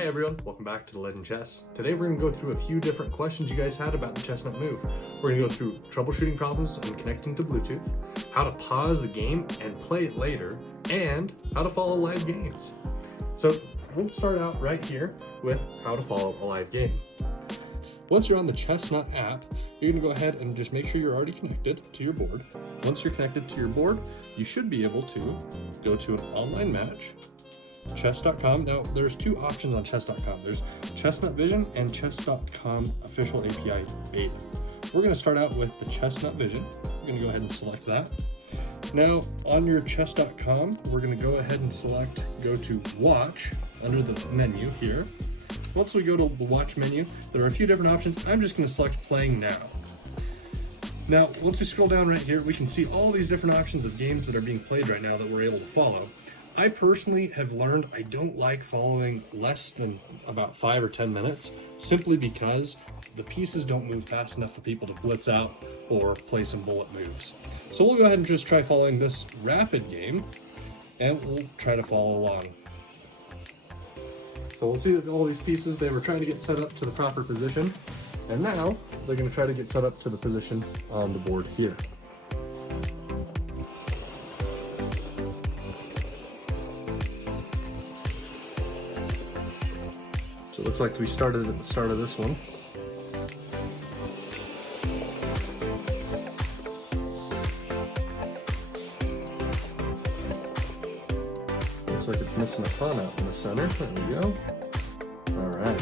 Hi everyone, welcome back to the Legend Chess. Today we're going to go through a few different questions you guys had about the Chessnut Move. We're going to go through troubleshooting problems and connecting to Bluetooth, how to pause the game and play it later, and how to follow live games. So we'll start out right here with how to follow a live game. Once you're on the Chessnut app, you're going to go ahead and just make sure you're already connected to your board. Once you're connected to your board, you should be able to go to an online match. Chess.com. Now, there's two options on Chess.com. There's Chessnut Vision and Chess.com official API beta. We're going to start out with the Chessnut Vision. We're going to go ahead and select that. Now, on your Chess.com, we're going to go ahead and go to Watch under the menu here. Once we go to the Watch menu, there are a few different options. I'm just going to select Playing Now. Now, once we scroll down right here, we can see all these different options of games that are being played right now that we're able to follow. I personally have learned I don't like following less than about 5 or 10 minutes, simply because the pieces don't move fast enough for people to blitz out or play some bullet moves. So we'll go ahead and just try following this rapid game, and we'll try to follow along. So we'll see that all these pieces, they were trying to get set up to the proper position, and now they're going to try to get set up to the position on the board here. So it looks like we started at the start of this one. Looks like it's missing a pawn out in the center. There we go. All right.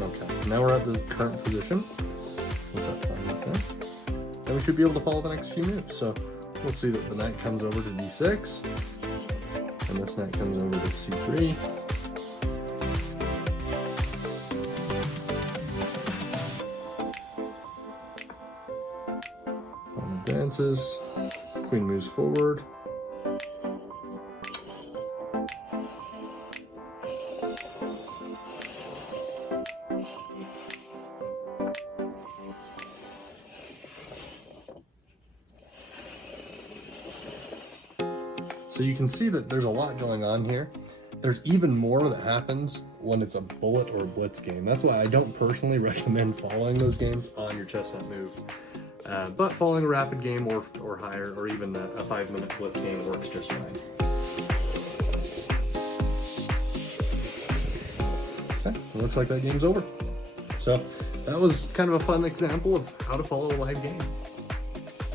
Okay, now we're at the current position. What's that time that's in? And we should be able to follow the next few moves. So we'll see that the knight comes over to d6, and this knight comes over to c3. Pawn advances, queen moves forward. So you can see that there's a lot going on here. There's even more that happens when it's a bullet or a blitz game. That's why I don't personally recommend following those games on your Chessnut Move. But following a rapid game or higher, or even a 5-minute blitz game works just fine. Okay, it looks like that game's over. So that was kind of a fun example of how to follow a live game.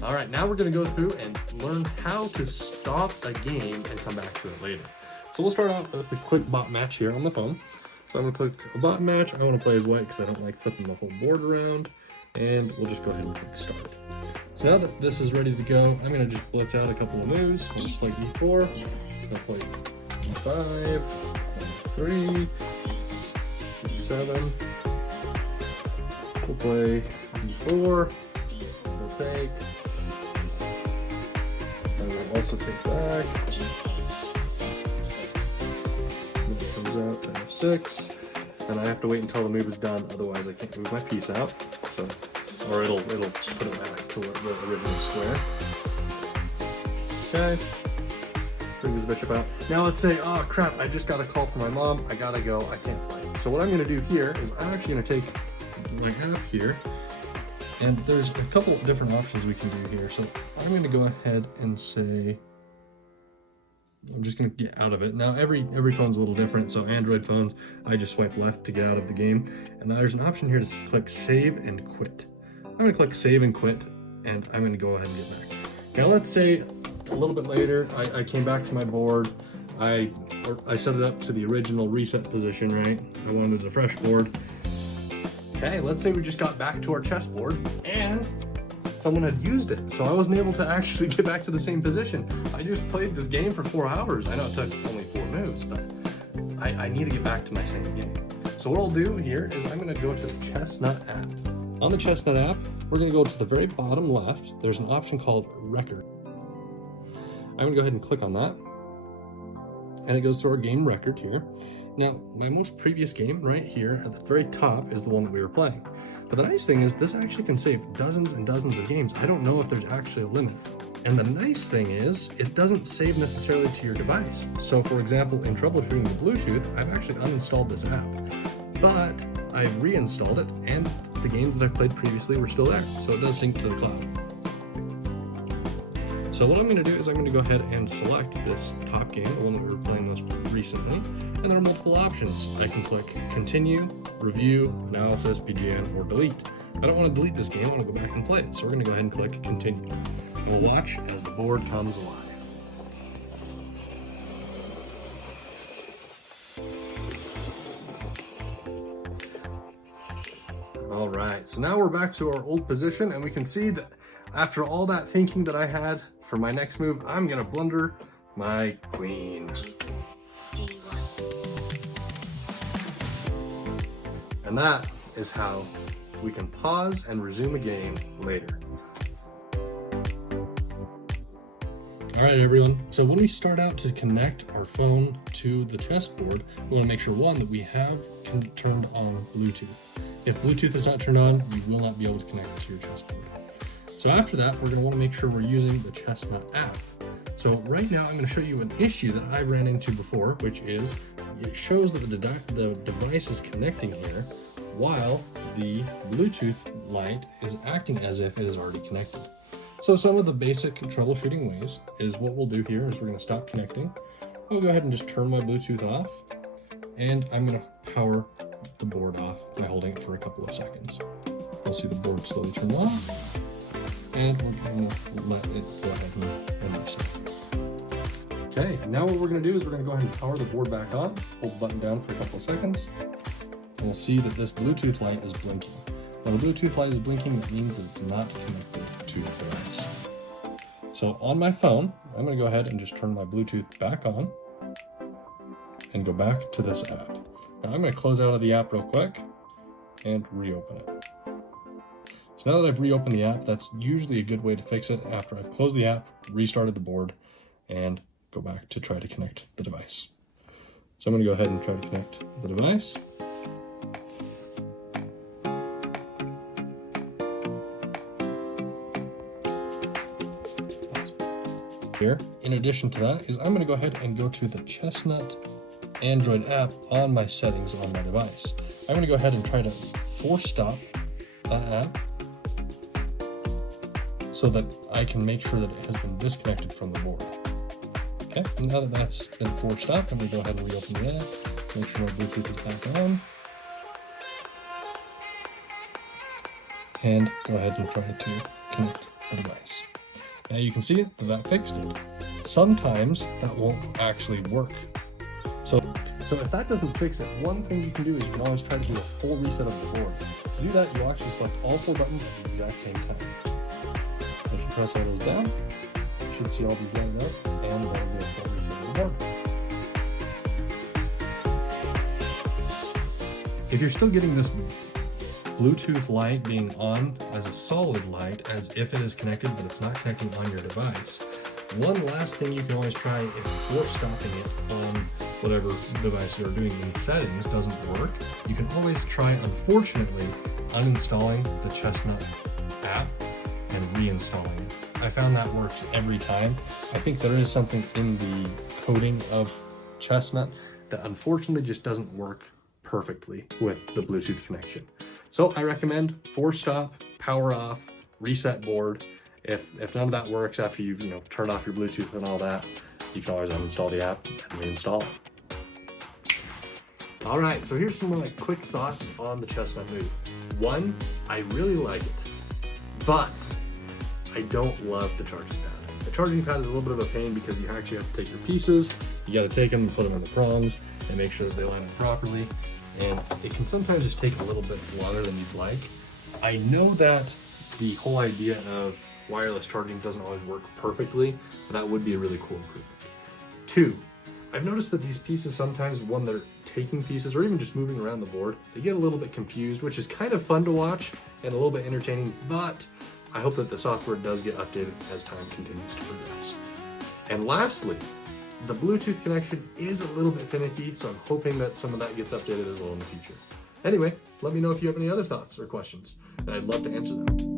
All right, now we're going to go through and learn how to stop a game and come back to it later. So we'll start out with a quick bot match here on the phone. So I'm going to click a bot match. I want to play as white because I don't like flipping the whole board around. And we'll just go ahead and click start. So now that this is ready to go, I'm going to just blitz out a couple of moves. We'll play e4. I'll play e5, e3, e7. We'll play e4. We'll take. And we'll also take back. Move comes out to f6, and I have to wait until the move is done, otherwise I can't move my piece out. So, or it'll put it back to the original square. Okay. Bring this bishop out. Now let's say, oh crap, I just got a call from my mom. I gotta go. I can't play. So what I'm gonna do here is I'm actually gonna take my app here. And there's a couple of different options we can do here. So I'm going to go ahead and say, I'm just going to get out of it. Now every phone's a little different. So Android phones, I just swipe left to get out of the game. And now there's an option here to click save and quit. I'm going to click save and quit, and I'm going to go ahead and get back. Now let's say a little bit later, I came back to my board. I set it up to the original reset position, right? I wanted a fresh board. Okay, let's say we just got back to our chessboard and someone had used it, so I wasn't able to actually get back to the same position. I just played this game for 4 hours. I know it took only 4 moves, but I need to get back to my same game. So what I'll do here is I'm going to go to the Chessnut app. On the Chessnut app, we're going to go to the very bottom left. There's an option called Record. I'm gonna go ahead and click on that. And it goes to our game record here. Now, my most previous game right here at the very top is the one that we were playing. But the nice thing is this actually can save dozens and dozens of games. I don't know if there's actually a limit. And the nice thing is it doesn't save necessarily to your device. So for example, in troubleshooting the Bluetooth, I've actually uninstalled this app, but I've reinstalled it and the games that I've played previously were still there. So it does sync to the cloud. So what I'm going to do is I'm going to go ahead and select this top game, the one that we were playing most recently, and there are multiple options. I can click Continue, Review, Analysis, BGN, or Delete. I don't want to delete this game, I want to go back and play it, so we're going to go ahead and click Continue. We'll watch as the board comes alive. All right, so now we're back to our old position, and we can see that after all that thinking that I had for my next move, I'm gonna blunder my queen. And that is how we can pause and resume a game later. All right, everyone. So when we start out to connect our phone to the chessboard, we want to make sure, one, that we have turned on Bluetooth. If Bluetooth is not turned on, you will not be able to connect to your chessboard. So after that, we're going to want to make sure we're using the Chessnut app. So right now, I'm going to show you an issue that I ran into before, which is it shows that the device is connecting here while the Bluetooth light is acting as if it is already connected. So some of the basic troubleshooting ways is what we'll do here is we're going to stop connecting. We'll go ahead and just turn my Bluetooth off, and I'm going to power the board off by holding it for a couple of seconds. You'll see the board slowly turn off, and we're going to let it go ahead and reset. Okay, now what we're going to do is we're going to go ahead and power the board back on, hold the button down for a couple of seconds, and we'll see that this Bluetooth light is blinking. When the Bluetooth light is blinking, that means that it's not connected to the device. So on my phone, I'm going to go ahead and just turn my Bluetooth back on and go back to this app. Now I'm going to close out of the app real quick and reopen it. So now that I've reopened the app, that's usually a good way to fix it after I've closed the app, restarted the board, and go back to try to connect the device. So I'm going to go ahead and try to connect the device. Here. In addition to that is I'm going to go ahead and go to the Chessnut Android app on my settings on my device. I'm going to go ahead and try to force stop that app so that I can make sure that it has been disconnected from the board. Okay, and now that that's been forced stopped, I'm going to go ahead and reopen the app, make sure my Bluetooth is back on, and go ahead and try to connect the device. Now you can see that fixed it. Sometimes that won't actually work. So if that doesn't fix it, one thing you can do is you can always try to do a full reset of the board. To do that, you'll actually select all 4 buttons at the exact same time. If you press all those down, you should see all these light up, and that'll be a full reset of the board. If you're still getting this Bluetooth light being on as a solid light, as if it is connected but it's not connecting on your device, one last thing you can always try if force stopping it on whatever device you're doing in settings doesn't work, you can always try, unfortunately, uninstalling the Chessnut app and reinstalling it. I found that works every time. I think there is something in the coding of Chessnut that unfortunately just doesn't work perfectly with the Bluetooth connection. So I recommend force stop, power off, reset board. If none of that works after you've turned off your Bluetooth and all that, you can always uninstall the app and reinstall it. All right, so here's some quick thoughts on the Chessnut Move. 1, I really like it, but I don't love the charging pad. The charging pad is a little bit of a pain because you actually have to take your pieces, you got to take them and put them on the prongs and make sure that they line up properly. And it can sometimes just take a little bit longer than you'd like. I know that the whole idea of wireless charging doesn't always work perfectly, but that would be a really cool improvement. 2, I've noticed that these pieces sometimes, when they're taking pieces or even just moving around the board, they get a little bit confused, which is kind of fun to watch and a little bit entertaining, but I hope that the software does get updated as time continues to progress. And lastly, the Bluetooth connection is a little bit finicky, so I'm hoping that some of that gets updated as well in the future. Anyway, let me know if you have any other thoughts or questions, and I'd love to answer them.